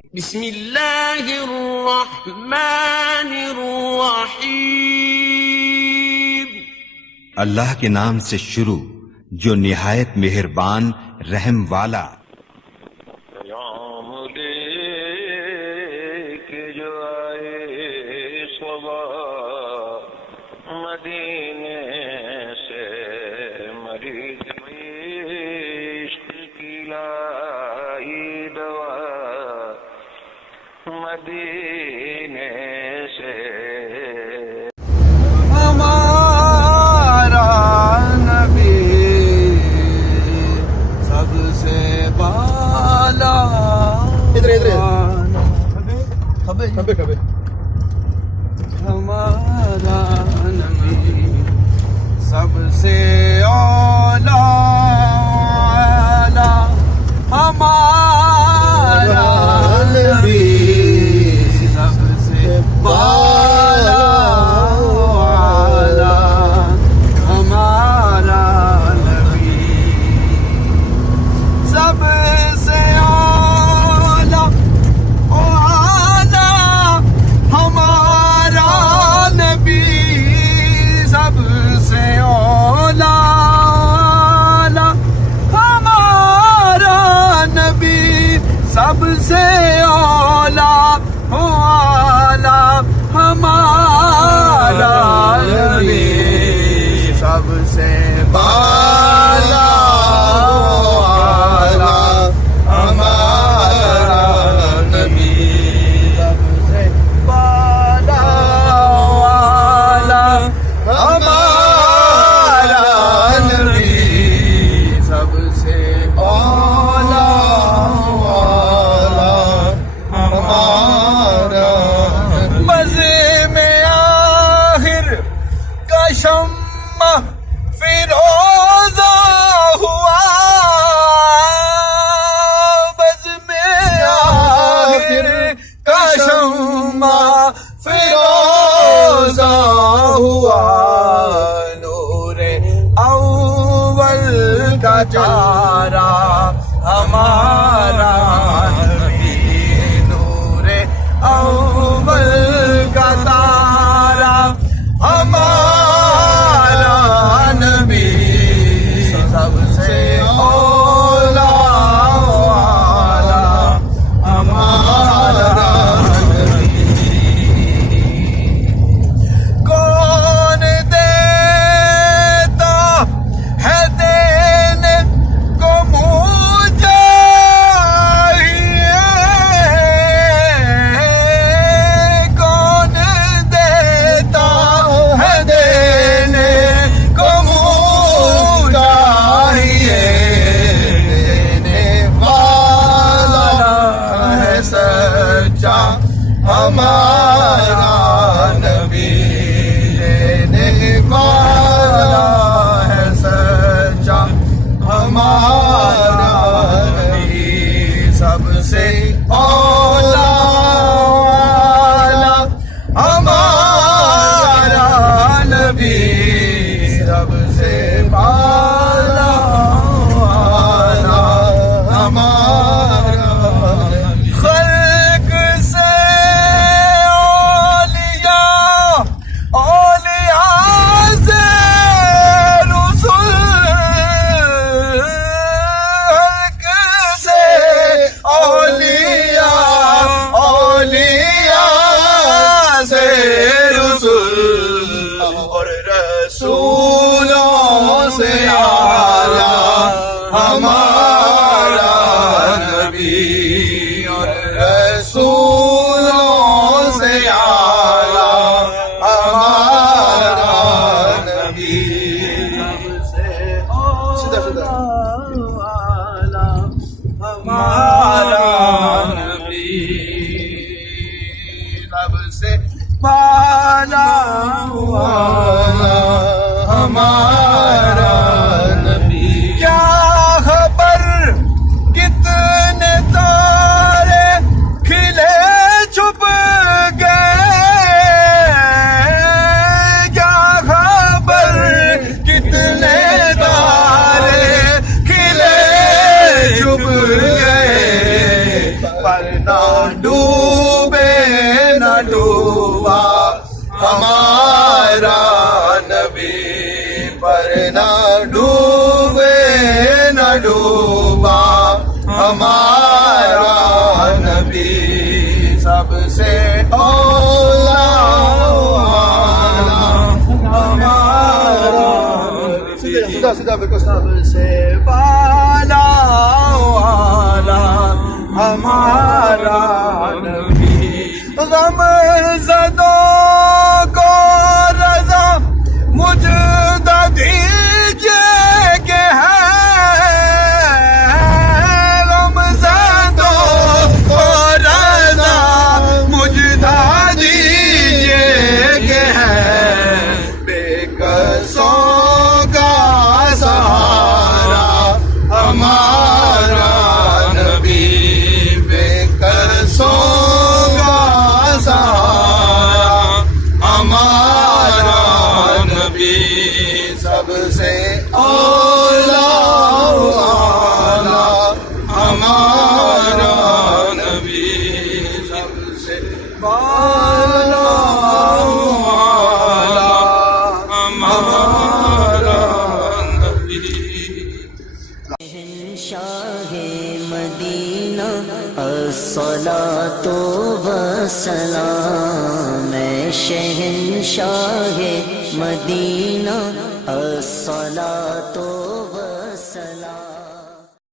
بسم اللہ الرحمن الرحیم، اللہ کے نام سے شروع جو نہایت مہربان رحم والا۔ پیام لے کے جو آئے صبا مدینے سے، مریض عشق کی لائی دوا مدینے سے۔ ہمارا نبی سب سے بالا، ہمارا نبی سب سے اولا، ہمارا نبی سب سے بالا، ہمارا نبی سب سے اعلیٰ ہمارا نبی سب سے اعلیٰ، ہمارا نبی سب سے اعلیٰ، ہمارا نبی سب سے بالا، ہمارا نبی سب سے بالا، ہمارا نبی سب سے اولا، ہمارا بز میں آخر کا شمع فیروزہ ہوا، بز میں آخر کا شمع فیروزہ ہوا، نور اول کا چارہ ہمارا نبی، نور اول کا تارا ہمارا نبی سب سے اولا، ہمارا نبی کون دیتا ہے دینے کو مجھے، کون دیتا ہے دینے کو مجھے، دینے والا ہے سچا ہمارا نبی، دینے والا ہے سچا ہمارا نبی سب سے اولا، ہمارا نبی سب سے بالا، ہمارا خلق سے اولیاء سے رسول، خلق سے اولیاء سے رسول، اور رسولوں سے اعلیٰ ہمارا نبی، اور رسولوں سے اعلیٰ ہمارا نبی سب سے اعلیٰ، ہمارا نبی سب سے بالا، ہمارا نبی کیا خبر کتنے تارے کھلے چھپ گئے، کیا خبر کتنے تارے کھلے چھپ گئے، پر نہ ڈوبے نہ ڈوبا ہمارا نبی، پر نہ ڈوبے نہ ڈوبا ہمارا نبی، سب سے اولا سیدھا بالکل، سب سے بالا والا ہمارا نبی، غم زدوں کو رضا مجدہ دیجیے کہ ہے، غم زدوں کو رضا مجدہ دیجیے کہ ہے، بے کسوں کا سہارا ہمارا نبی، بے کسوں کا سہارا ہمارا نبی، سب سے اولا والا ہمارا نبی، سب سے بالا والا ہمارا نبی۔ شہنشاہ مدینہ الصلاۃ والسلام، شہنشاہ مدینہ الصلاۃ والسلام۔